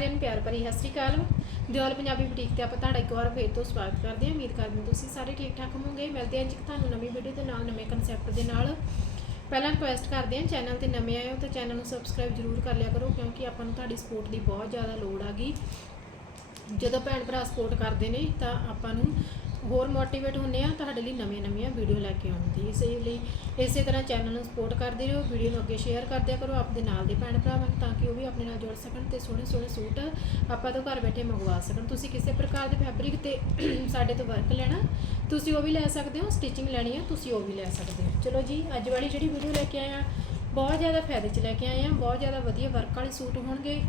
ਸਾਰਿਆਂ ਨੂੰ ਪਿਆਰ ਭਰੀ ਸਤਿ ਸ਼੍ਰੀ ਅਕਾਲ। ਦਿਓਲ ਪੰਜਾਬੀ ਬੁਟੀਕ ਤੇ ਆਪਾਂ ਤੁਹਾਡਾ ਇੱਕ ਵਾਰ ਫੇਰ ਤੋਂ ਸਵਾਗਤ ਕਰਦੇ ਹਾਂ। ਉਮੀਦ ਕਰਦੇ ਹਾਂ ਤੁਸੀਂ ਸਾਰੇ ਠੀਕ ਠਾਕ ਹੋਵੋਗੇ। ਮਿਲਦੇ ਹਾਂ ਜੀ ਤੁਹਾਨੂੰ ਨਵੀਂ ਵੀਡੀਓ ਦੇ ਨਾਲ, ਨਵੇਂ ਕਨਸੈਪਟ ਦੇ ਨਾਲ। ਪਹਿਲਾਂ ਰਿਕੁਐਸਟ ਕਰਦੇ ਹਾਂ ਚੈਨਲ ਤੇ ਨਵੇਂ ਆਏ ਹੋ ਤਾਂ ਚੈਨਲ ਨੂੰ ਸਬਸਕ੍ਰਾਈਬ ਜ਼ਰੂਰ ਕਰ ਲਿਆ ਕਰੋ ਕਿਉਂਕਿ ਆਪਾਂ ਨੂੰ ਤੁਹਾਡੀ ਸਪੋਰਟ ਦੀ ਬਹੁਤ ਜ਼ਿਆਦਾ ਲੋੜ ਆ ਗਈ। ਜਦੋਂ ਭੈਣ ਭਰਾ ਸਪੋਰਟ ਕਰਦੇ ਨੇ ਤਾਂ ਆਪਾਂ ਨੂੰ ਹੋਰ ਮੋਟੀਵੇਟ ਹੁੰਨੇ ਆ, ਤੁਹਾਡੇ ਲਈ ਨਵੀਆਂ ਨਵੀਆਂ ਵੀਡੀਓ ਲੈ ਕੇ ਆਉਣ ਦੀ। ਇਸੇ ਲਈ, ਇਸੇ ਤਰ੍ਹਾਂ ਚੈਨਲ ਨੂੰ ਸਪੋਰਟ ਕਰਦੇ ਰਹੋ ਵੀਡੀਓ ਨੂੰ ਅੱਗੇ ਸ਼ੇਅਰ ਕਰਦਿਆ ਕਰੋ ਆਪਣੇ ਨਾਲ ਦੇ ਭੈਣ ਭਰਾਵਾਂ ਨੂੰ ਤਾਂ ਕਿ ਉਹ ਵੀ ਆਪਣੇ ਨਾਲ ਜੁੜ ਸਕਣ ਤੇ ਸੋਹਣੇ ਸੋਹਣੇ ਸੂਟ ਆਪਾਂ ਤੋਂ ਘਰ ਬੈਠੇ ਮੰਗਵਾ ਸਕਣ। ਤੁਸੀਂ ਕਿਸੇ ਪ੍ਰਕਾਰ ਦੇ ਫੈਬਰਿਕ ਤੇ ਸਾਡੇ ਤੋਂ ਵਰਕ ਲੈਣਾ, ਤੁਸੀਂ ਉਹ ਵੀ ਲੈ ਸਕਦੇ ਹੋ ਸਟਿਚਿੰਗ ਲੈਣੀ ਆ, ਤੁਸੀਂ ਉਹ ਵੀ ਲੈ ਸਕਦੇ ਹੋ। ਚਲੋ ਜੀ, ਅੱਜ ਵਾਲੀ ਜਿਹੜੀ ਵੀਡੀਓ ਲੈ ਕੇ ਆਏ ਆ, ਬਹੁਤ ਜ਼ਿਆਦਾ ਫਾਇਦੇ ਚ ਲੈ ਕੇ ਆਏ ਆ, ਬਹੁਤ ਜ਼ਿਆਦਾ ਵਧੀਆ ਵਰਕ ਵਾਲੇ ਸੂਟ ਹੋਣਗੇ।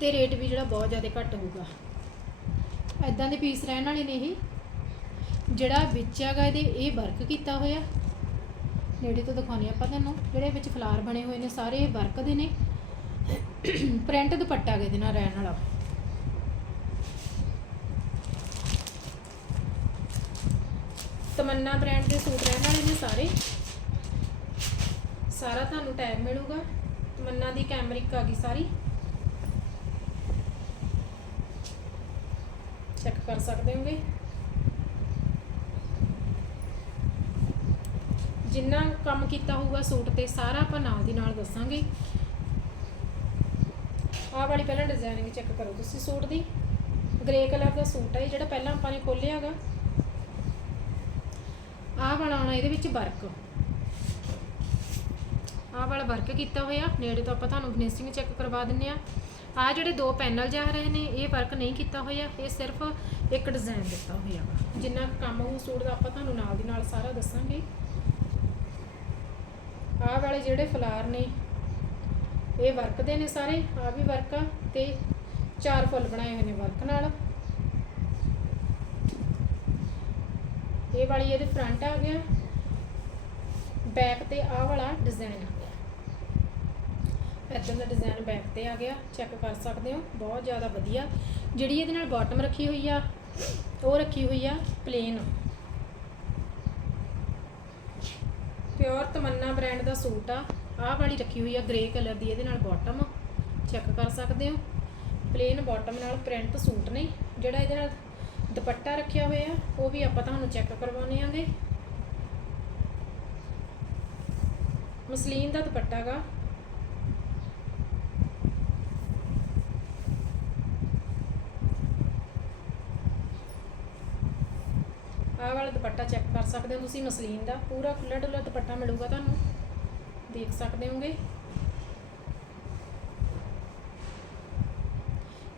ਤੇ ਰੇਟ ਵੀ ਜਿਹੜਾ ਬਹੁਤ ਜ਼ਿਆਦਾ ਘੱਟ ਹੋਊਗਾ। ਐਦਾਂ ਦੇ ਪੀਸ ਰਹਿਣ ਵਾਲੇ ਨੇ ਇਹ। ਜਿਹੜਾ ਵਿੱਚ ਹੈਗਾ ਇਹਦੇ, ਇਹ ਵਰਕ ਕੀਤਾ ਹੋਇਆ। ਨੇੜੇ ਤੋਂ ਦਿਖਾਉਣੀ ਆਪਾਂ ਤੁਹਾਨੂੰ। ਜਿਹੜੇ ਵਿੱਚ ਫਲਾਰ ਬਣੇ ਹੋਏ ਨੇ, ਸਾਰੇ ਇਹ ਵਰਕ ਦੇ ਨੇ। ਪ੍ਰਿੰਟ ਦੁਪੱਟਾ ਗਏ ਦੇ ਨਾਲ ਰਹਿਣ ਵਾਲਾ। ਤਮੰਨਾ ਬ੍ਰਾਂਡ ਦੇ ਸੂਟ ਰਹਿਣ ਵਾਲੇ ਨੇ ਸਾਰੇ। ਸਾਰਾ ਤੁਹਾਨੂੰ ਟੈਗ ਮਿਲੂਗਾ। ਤਮੰਨਾ ਦੀ ਕੈਮਰਿਕ ਆ ਗਈ ਸਾਰੀ। ਚੈੱਕ ਕਰ ਸਕਦੇ ਹੋਗੇ ਜਿੰਨਾ ਕੰਮ ਕੀਤਾ ਹੋਊਗਾ ਸੂਟ ਤੇ ਸਾਰਾ ਆਪਾਂ ਨਾਲ ਦੀ ਨਾਲ ਦੱਸਾਂਗੇ। ਆਹ ਵਾਲੀ ਪਹਿਲਾਂ ਡਿਜ਼ਾਈਨਿੰਗ ਚੈੱਕ ਕਰੋ ਤੁਸੀਂ ਸੂਟ ਦੀ। ਗ੍ਰੇ ਕਲਰ ਦਾ ਸੂਟ ਹੈ ਇਹ ਜਿਹੜਾ ਪਹਿਲਾਂ ਆਪਾਂ ਨੇ ਖੋਲਿਆ ਹੈਗਾ। ਆਹ ਵਾਲਾ ਆਉਣਾ ਇਹਦੇ ਵਿੱਚ ਵਰਕ। ਆਹ ਵਾਲਾ ਵਰਕ ਕੀਤਾ ਹੋਇਆ, ਨੇੜੇ ਤੋਂ ਆਪਾਂ ਤੁਹਾਨੂੰ ਫਿਨਿਸ਼ਿੰਗ ਚੈੱਕ ਕਰਵਾ ਦਿੰਨੇ ਆ। ਆ ਜਿਹੜੇ ਦੋ ਪੈਨਲ ਜਾ ਰਹੇ ਨੇ, ਇਹ ਵਰਕ ਨਹੀਂ ਕੀਤਾ ਹੋਇਆ, ਇਹ ਸਿਰਫ ਇੱਕ ਡਿਜ਼ਾਈਨ ਦਿੱਤਾ ਹੋਇਆ ਵਾ। ਜਿੰਨਾ ਕੰਮ ਉਹ ਸੂਟ ਦਾ ਆਪਾਂ ਤੁਹਾਨੂੰ ਨਾਲ ਦੀ ਨਾਲ ਸਾਰਾ ਦੱਸਾਂਗੇ। ਆਹ ਵਾਲੇ ਜਿਹੜੇ ਫਲਾਰ ਨੇ, ਇਹ ਵਰਕ ਦੇ ਨੇ ਸਾਰੇ, ਆ ਵੀ ਵਰਕ ਆ ਤੇ ਚਾਰ ਫੁੱਲ ਬਣਾਏ ਹੋਏ ਨੇ ਵਰਕ ਨਾਲ। ਇਹ ਵਾਲੀ ਇਹਦੇ ਫਰੰਟ ਆ ਗਿਆ ਬੈਕ ਤੇ ਆਹ ਵਾਲਾ ਡਿਜ਼ਾਈਨ ਇਦਾਂ ਦਾ ਡਿਜ਼ਾਈਨ ਬੈਕ ਤੇ ਆ ਗਿਆ ਚੈੱਕ ਕਰ ਸਕਦੇ ਹੋ, ਬਹੁਤ ਜ਼ਿਆਦਾ ਵਧੀਆ। ਜਿਹੜੀ ਇਹਦੇ ਨਾਲ ਬਾਟਮ ਰੱਖੀ ਹੋਈ ਆ, ਉਹ ਰੱਖੀ ਹੋਈ ਆ ਪਲੇਨ ਪਿਓਰ ਤਮੰਨਾ ਬ੍ਰਾਂਡ ਦਾ ਸੂਟ ਆ, ਆਹ ਵਾਲੀ ਰੱਖੀ ਹੋਈ ਆ ਗ੍ਰੇ ਕਲਰ ਦੀ, ਇਹਦੇ ਨਾਲ ਬਾਟਮ ਚੈੱਕ ਕਰ ਸਕਦੇ ਹੋ। ਪਲੇਨ ਬਾਟਮ ਨਾਲ ਪ੍ਰਿੰਟ ਸੂਟ ਨੇ, ਜਿਹੜਾ ਇਹਦੇ ਨਾਲ ਦੁਪੱਟਾ ਰੱਖਿਆ ਹੋਇਆ, ਉਹ ਵੀ ਆਪਾਂ ਤੁਹਾਨੂੰ ਚੈੱਕ ਕਰਵਾਉਣੇ ਆਂਗੇ। ਮਸਲੀਨ ਦਾ ਦੁਪੱਟਾ ਗਾ ਆਹ ਵਾਲਾ ਦੁਪੱਟਾ ਚੈੱਕ ਕਰ ਸਕਦੇ ਹੋ ਤੁਸੀਂ, ਮਸਲੀਨ ਦਾ। ਪੂਰਾ ਖੁੱਲਾ ਡੁੱਲਾ ਦੁਪੱਟਾ ਮਿਲੂਗਾ ਤੁਹਾਨੂੰ। ਦੇਖ ਸਕਦੇ ਹੋਗੇ।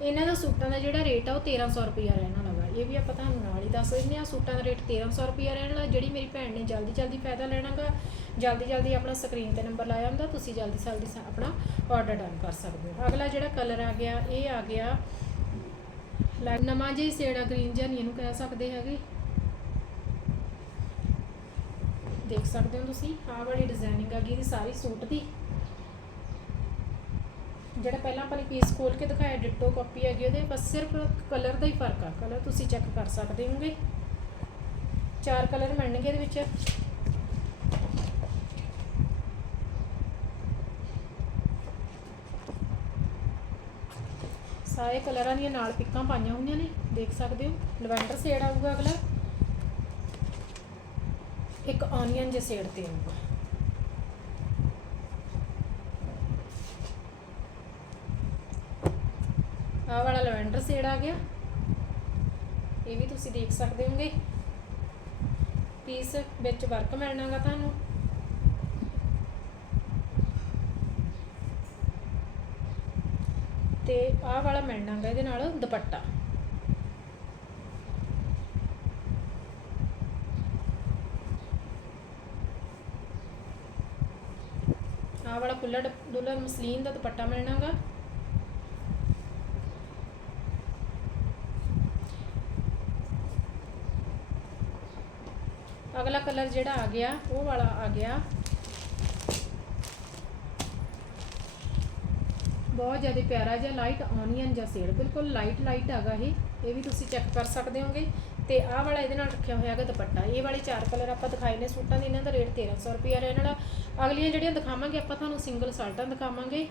ਇਹਨਾਂ ਦਾ ਸੂਟਾਂ ਦਾ ਜਿਹੜਾ ਰੇਟ ਆ ਉਹ 1300 ਰੁਪਿਆ ਰਹਿਣ ਵਾਲਾ ਵਾ। ਇਹ ਵੀ ਆਪਾਂ ਤੁਹਾਨੂੰ ਨਾਲ ਹੀ ਦੱਸ ਦਿੰਦੇ ਆ ਸੂਟਾਂ ਦਾ ਰੇਟ 1300 ਰੁਪਿਆ ਰਹਿਣ ਵਾਲਾ। ਜਿਹੜੀ ਮੇਰੀ ਭੈਣ ਨੇ ਜਲਦੀ ਜਲਦੀ ਫਾਇਦਾ ਲੈਣਾਗਾ, ਜਲਦੀ ਜਲਦੀ ਆਪਣਾ ਸਕਰੀਨ ਤੇ ਨੰਬਰ ਲਾਇਆ ਹੁੰਦਾ, ਤੁਸੀਂ ਜਲਦੀ ਜਲਦੀ ਆਪਣਾ ਆਰਡਰ ਡਨ ਕਰ ਸਕਦੇ ਹੋ। ਅਗਲਾ ਜਿਹੜਾ ਕਲਰ ਆ ਗਿਆ, ਇਹ ਆ ਗਿਆ। ਨਵਾਂ ਜਿਹਾ ਸੇੜਾ ਗ੍ਰੀਨ ਜਿਹਾ ਇਹਨੂੰ ਕਹਿ ਸਕਦੇ ਹੈਗੇ। ਦੇਖ ਸਕਦੇ ਹੋ ਤੁਸੀਂ, ਆਹ ਵਾਲੀ ਡਿਜ਼ਾਈਨਿੰਗ ਆ ਗਈ ਇਹਦੀ ਸਾਰੀ ਸੂਟ ਦੀ। ਜਿਹੜਾ ਪਹਿਲਾਂ ਆਪਾਂ ਨੇ ਪੀਸ ਖੋਲ ਕੇ ਦਿਖਾਇਆ, ਡਿਟੋ ਕਾਪੀ ਹੈਗੀ ਉਹਦੇ, ਬਸ ਸਿਰਫ ਕਲਰ ਦਾ ਹੀ ਫ਼ਰਕ ਆ। ਕਲਰ ਤੁਸੀਂ ਚੈੱਕ ਕਰ ਸਕਦੇ ਹੋਗੇ ਚਾਰ ਕਲਰ ਮਿਲਣਗੇ ਇਹਦੇ ਵਿੱਚ। ਸਾਰੇ ਕਲਰਾਂ ਦੀਆਂ ਨਾਲ ਪਿੱਕਾਂ ਪਾਈਆਂ ਹੋਈਆਂ ਨੇ, ਦੇਖ ਸਕਦੇ ਹੋ। ਲਵੈਂਡਰ ਸ਼ੇਡ ਆਊਗਾ ਅਗਲਾ। ਇੱਕ ਔਨੀਅਨ ਜੇ ਸੇੜ ਤੇ ਆਊਗਾ ਆਹ ਵਾਲਾ ਲਵੈਂਡਰ ਸੇੜ ਆ ਗਿਆ। ਇਹ ਵੀ ਤੁਸੀਂ ਦੇਖ ਸਕਦੇ ਹੋਗੇ। ਪੀਸ ਵਿੱਚ ਵਰਕ ਮਿਲਣਾਗਾ ਤੁਹਾਨੂੰ। ਤੇ ਆਹ ਵਾਲਾ ਮਿਲਣਾਗਾ ਇਹਦੇ ਨਾਲ ਦੁਪੱਟਾ। ਵਾਲਾ ਖੁੱਲਾ ਡੁੱਲਾ ਮਸਲੀਨ ਦਾ ਦੁਪੱਟਾ ਮਿਲਣਾਗਾ ਅਗਲਾ ਕਲਰ ਜਿਹੜਾ ਆ ਗਿਆ, ਉਹ ਵਾਲਾ ਆ ਗਿਆ। ਬਹੁਤ ਜ਼ਿਆਦਾ ਪਿਆਰਾ ਜਿਹਾ ਲਾਈਟ ਔਨੀਅਨ ਜਿਹਾ ਸ਼ੇਡ ਬਿਲਕੁਲ ਲਾਈਟ ਲਾਈਟ ਹੈਗਾ ਇਹ ਇਹ ਵੀ ਤੁਸੀਂ ਚੈੱਕ ਕਰ ਸਕਦੇ ਹੋਗੇ। ਤੇ ਆਹ ਵਾਲਾ ਇਹਦੇ ਨਾਲ ਰੱਖਿਆ ਹੋਇਆ ਹੈਗਾ ਦੁਪੱਟਾ। ਇਹ ਵਾਲੇ ਚਾਰ ਕਲਰ ਆਪਾਂ ਦਿਖਾਏ ਨੇ ਸੂਟਾਂ ਦੇ, ਇਹਨਾਂ ਦਾ ਰੇਟ 1300 ਰੁਪਏ ਇਹਨਾਂ ਵਾਲਾ ਅਗਲੀਆਂ ਜਿਹੜੀਆਂ ਦਿਖਾਵਾਂਗੇ, ਆਪਾਂ ਤੁਹਾਨੂੰ ਸਿੰਗਲ ਸਾਲਟਾਂ ਦਿਖਾਵਾਂਗੇ।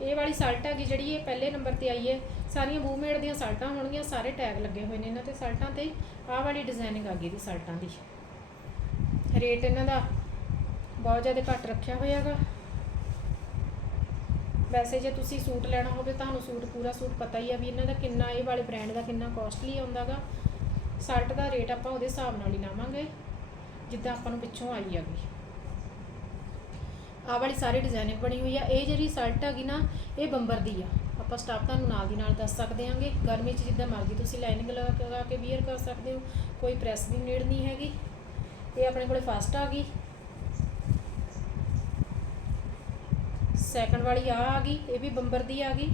ਇਹ ਵਾਲੀ ਸਾਲਟ ਹੈਗੀ ਜਿਹੜੀ ਇਹ ਪਹਿਲੇ ਨੰਬਰ ਤੇ ਆਈ ਹੈ। ਸਾਰੀਆਂ ਬੂਮੇਡ ਦੀਆਂ ਸਾਲਟਾਂ ਹੋਣਗੀਆਂ, ਸਾਰੇ ਟੈਗ ਲੱਗੇ ਹੋਏ ਨੇ ਇਹਨਾਂ ਤੇ ਸਾਲਟਾਂ ਤੇ। ਆਹ ਵਾਲੀ ਡਿਜ਼ਾਈਨਿੰਗ ਆ ਗਈ ਦੀ ਸਾਲਟਾਂ ਦੀ। ਰੇਟ ਇਹਨਾਂ ਦਾ ਬਹੁਤ ਜ਼ਿਆਦਾ ਘੱਟ ਰੱਖਿਆ ਹੋਇਆ ਹੈਗਾ। ਵੈਸੇ ਜੇ ਤੁਸੀਂ ਸੂਟ ਲੈਣਾ ਹੋਵੇ, ਤੁਹਾਨੂੰ ਸੂਟ, ਪੂਰਾ ਸੂਟ ਪਤਾ ਹੀ ਆ ਵੀ ਇਹਨਾਂ ਦਾ ਕਿੰਨਾ, ਇਹ ਵਾਲੇ ਬ੍ਰਾਂਡ ਦਾ ਕਿੰਨਾ ਕਾਸਟਲੀ ਆਉਂਦਾਗਾ ਸਰਟ ਦਾ ਰੇਟ ਆਪਾਂ ਉਹਦੇ ਹਿਸਾਬ ਨਾਲ ਹੀ ਲਾਵਾਂਗੇ, ਜਿੱਦਾਂ ਆਪਾਂ ਨੂੰ ਪਿੱਛੋਂ ਆਈ ਆ ਗਈ। ਆ ਵਾਲੀ ਸਾਰੀ ਡਿਜ਼ਾਈਨਿੰਗ ਬਣੀ ਹੋਈ ਆ, ਇਹ ਜਿਹੜੀ ਸਰਟ ਹੈਗੀ ਨਾ, ਇਹ ਬੰਬਰ ਦੀ ਆ। ਆਪਾਂ ਸਟਾਫ ਤੁਹਾਨੂੰ ਨਾਲ ਦੀ ਨਾਲ ਦੱਸ ਸਕਦੇ ਹਾਂਗੇ ਗਰਮੀ 'ਚ ਜਿੱਦਾਂ ਮਰਜ਼ੀ ਤੁਸੀਂ ਲਾਈਨਿੰਗ ਲਗਾ ਲਗਾ ਕੇ ਵੀਅਰ ਕਰ ਸਕਦੇ ਹੋ, ਕੋਈ ਪ੍ਰੈਸ ਦੀ ਨੀਡ ਨਹੀਂ ਹੈਗੀ। ਇਹ ਆਪਣੇ ਕੋਲੇ ਫਸਟ ਆ ਗਈ। ਸੈਕੰਡ ਵਾਲੀ ਆ ਆ ਗਈ, ਇਹ ਵੀ ਬੰਬਰ ਦੀ ਆ ਗਈ।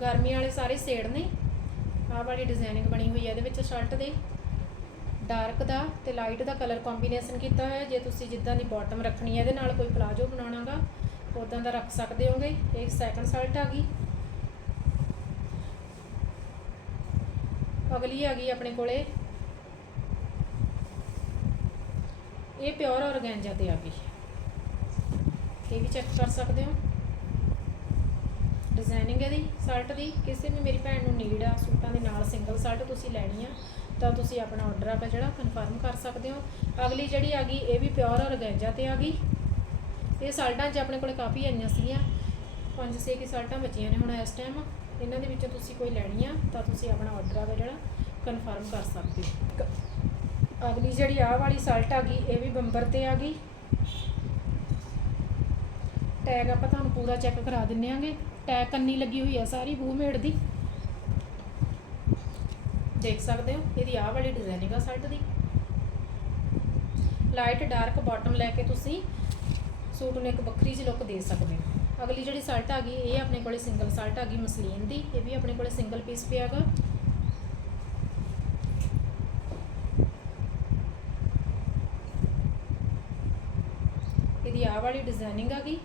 ਗਰਮੀ ਵਾਲੇ ਸਾਰੇ ਸੇੜ ਨੇ। ਆਹ ਵਾਲੀ ਡਿਜ਼ਾਈਨਿੰਗ ਬਣੀ ਹੋਈ ਹੈ ਇਹਦੇ ਵਿੱਚ ਸ਼ਰਟ ਦੇ। ਡਾਰਕ ਦਾ ਤੇ ਲਾਈਟ ਦਾ ਕਲਰ ਕੰਬੀਨੇਸ਼ਨ ਕੀਤਾ ਹੋਇਆ, ਜੇ ਤੁਸੀਂ ਜਿੱਦਾਂ ਦੀ ਬਾਟਮ ਰੱਖਣੀ ਹੈ ਇਹਦੇ ਨਾਲ, ਕੋਈ ਪਲਾਜੋ ਬਣਾਉਣਾਗਾ ਉਦਾਂ ਦਾ ਰੱਖ ਸਕਦੇ ਹੋਗੇ। ਇਹ ਸੈਕੰਡ ਸ਼ਰਟ ਆ ਗਈ। ਅਗਲੀ ਆ ਗਈ ਆਪਣੇ ਕੋਲੇ। ਇਹ ਪਿਓਰ ਔਰਗੈਂਜਾ ਤੇ ਆ ਗਈ। ਇਹ ਵੀ ਚੈੱਕ ਕਰ ਸਕਦੇ ਹੋ। ਡਿਜ਼ਾਈਨਿੰਗ ਇਹਦੀ ਸ਼ਰਟ ਦੀ। ਕਿਸੇ ਵੀ ਮੇਰੀ ਭੈਣ ਨੂੰ ਨੀਡ ਆ, ਸੂਟਾਂ ਦੇ ਨਾਲ ਸਿੰਗਲ ਸ਼ਰਟ ਤੁਸੀਂ ਲੈਣੀ ਆ, ਤਾਂ ਤੁਸੀਂ ਆਪਣਾ ਆਰਡਰ ਆ ਜਿਹੜਾ ਕਨਫਰਮ ਕਰ ਸਕਦੇ ਹੋ। ਅਗਲੀ ਜਿਹੜੀ ਆ ਗਈ, ਇਹ ਵੀ ਪਿਓਰ ਔਰਗੈਂਜਾ ਤੇ ਆ ਗਈ। ਇਹ ਸ਼ਰਟਾਂ 'ਚ ਆਪਣੇ ਕੋਲੇ ਕਾਫੀ ਆਈਆਂ ਸੀਗੀਆਂ। ਪੰਜ ਛੇ ਕੀ ਸ਼ਰਟਾਂ ਬਚੀਆਂ ਨੇ ਹੁਣ ਇਸ ਟਾਈਮ ਇਹਨਾਂ ਦੇ ਵਿੱਚੋਂ ਤੁਸੀਂ ਕੋਈ ਲੈਣੀ ਆ, ਤਾਂ ਤੁਸੀਂ ਆਪਣਾ ਆਰਡਰ ਆ ਜਿਹੜਾ ਕਨਫਰਮ ਕਰ ਸਕਦੇ ਹੋ। ਅਗਲੀ ਜਿਹੜੀ ਆਹ ਵਾਲੀ ਸਲਟ ਆ ਗਈ, ਇਹ ਵੀ ਬੰਬਰ ਤੇ ਆ ਗਈ। ਟੈਗ ਆਪਾਂ ਤੁਹਾਨੂੰ ਪੂਰਾ ਚੈੱਕ ਕਰਾ ਦਿੰਨੇ ਆਂਗੇ। ਟੈਗ ਕੰਨੀ ਲੱਗੀ ਹੋਈ ਆ ਸਾਰੀ ਬੂਮੇਡ ਦੀ। ਦੇਖ ਸਕਦੇ ਹੋ, ਇਹਦੀ ਆਹ ਵਾਲੀ ਡਿਜ਼ਾਈਨਿੰਗ ਆ ਸ਼ਰਟ ਦੀ। ਲਾਈਟ ਡਾਰਕ ਬਾਟਮ ਲੈ ਕੇ ਤੁਸੀਂ ਸੂਟ ਨੂੰ ਇੱਕ ਵੱਖਰੀ ਜਿਹੀ ਲੁੱਕ ਦੇ ਸਕਦੇ ਹੋ। ਅਗਲੀ ਜਿਹੜੀ ਸਲਟ ਆ ਗਈ, ਇਹ ਆਪਣੇ ਕੋਲੇ ਸਿੰਗਲ ਸਲਟ ਆ ਗਈ ਮਸਲੀਨ ਦੀ। ਇਹ ਵੀ ਆਪਣੇ ਕੋਲੇ ਸਿੰਗਲ ਪੀਸ ਪਿਆਗਾ ਇਹਦੀ ਆਹ ਵਾਲੀ ਡਿਜ਼ਾਈਨਿੰਗ ਆ ਗਈ।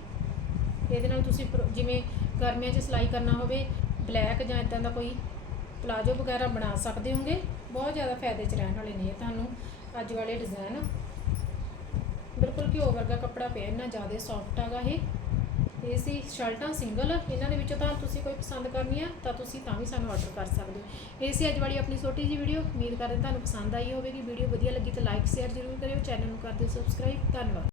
ਇਹਦੇ ਨਾਲ ਤੁਸੀਂ ਪਰ- ਜਿਵੇਂ ਗਰਮੀਆਂ 'ਚ ਸਿਲਾਈ ਕਰਨਾ ਹੋਵੇ ਬਲੈਕ ਜਾਂ ਇਦਾਂ ਦਾ ਕੋਈ ਪਲਾਜੋ ਵਗੈਰਾ ਬਣਾ ਸਕਦੇ ਹੋਗੇ। ਬਹੁਤ ਜ਼ਿਆਦਾ ਫਾਇਦੇ 'ਚ ਰਹਿਣ ਵਾਲੇ ਨੇ ਇਹ ਤੁਹਾਨੂੰ ਅੱਜ ਵਾਲੇ ਡਿਜ਼ਾਈਨ ਬਿਲਕੁਲ ਘਿਓ ਵਰਗਾ ਕੱਪੜਾ ਪਿਆ, ਇੰਨਾ ਜ਼ਿਆਦਾ ਸੌਫਟ ਹੈਗਾ ਇਹ। ਇਹ ਸੀ ਸ਼ਰਟਾਂ ਸਿੰਗਲ ਇਹਨਾਂ ਦੇ ਵਿੱਚੋਂ ਤਾਂ ਤੁਸੀਂ ਕੋਈ ਪਸੰਦ ਕਰਨੀ ਆ, ਤਾਂ ਤੁਸੀਂ ਤਾਂ ਵੀ ਸਾਨੂੰ ਆਰਡਰ ਕਰ ਸਕਦੇ ਹੋ। ਇਹ ਸੀ ਅੱਜ ਵਾਲੀ ਆਪਣੀ ਛੋਟੀ ਜੀ ਵੀਡੀਓ ਉਮੀਦ ਕਰਦੇ ਤੁਹਾਨੂੰ ਪਸੰਦ ਆਈ ਹੋਵੇਗੀ। ਵੀਡੀਓ ਵਧੀਆ ਲੱਗੀ ਤਾਂ ਲਾਈਕ ਸ਼ੇਅਰ ਜ਼ਰੂਰ ਕਰਿਓ। ਚੈਨਲ ਨੂੰ ਕਰ ਦਿਓ ਸਬਸਕ੍ਰਾਈਬ ਧੰਨਵਾਦ।